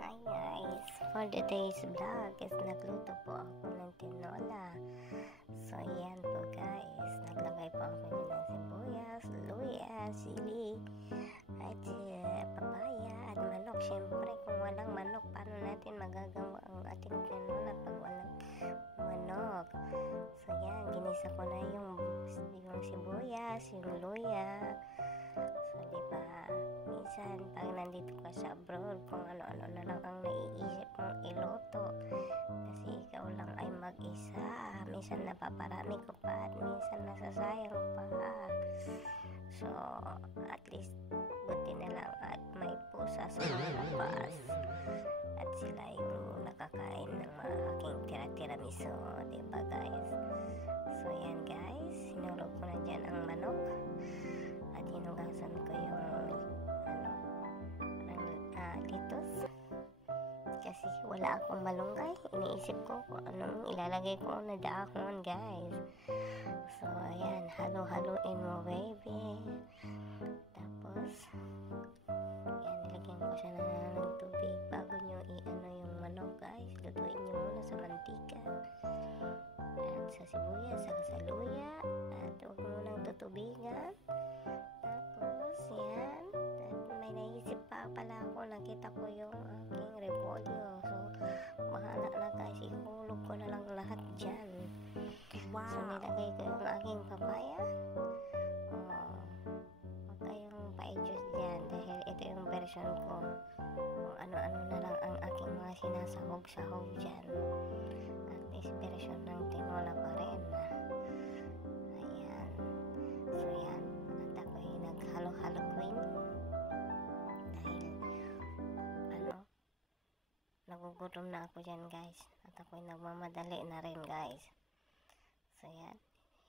Hi guys! For today's vlog is nagluto po ako ng tinola. So yan po guys, naglagay po ako din ng sibuyas, luya, sili, at papaya at manok. Syempre kung walang manok, paano natin magagawa ang ating tinola pag walang manok? So yan, ginisa ko na yung sibuyas, yung luya. So diba, minsan pag nandito ka sa abroad, kung ano-ano na lang ang naiisip mong iluto kasi ikaw lang ay mag-isa, minsan napaparami ko pa at minsan nasasayang pa. So at least buti na lang at may pusa sa labas at sila yung nakakain ng mga aking tira-tiramisu, diba guys? So yan guys, sinulog ko na dyan ang manok at hinugasan ko yung litos kasi wala akong malunggay. Iniisip ko kung anong ilalagay ko na dahon guys. So ayan, halo-haloin mo baby. Tapos ayan, nilagyan ko siya ng tubig bago nyo i-ano yung manok guys. Lutuin nyo muna sa mantika at sa sibuyas, sa luya, at huwag mo nang tutubigan. Tapos yan, may naisip pa pala ako, nakita ko yung aking repolyo. So bahala na guys, ihulog ko na lang lahat dyan. Wow. So nilagay ko yung aking papaya. Huwag kayong pa-adjust dyan dahil ito yung version ko, kung ano-ano na lang ang aking mga sinasahog-sahog dyan. At is version ng tinola pa rin. Ayan. So yan, at ako'y naghalo-halo queen dahil nagugutom na ako dyan guys at ako'y nagmamadali na rin guys.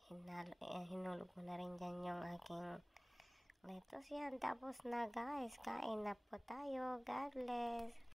So yan, hinulog ko na rin dyan yung aking lettuce. Yan, tapos na guys, kain na po tayo. God bless.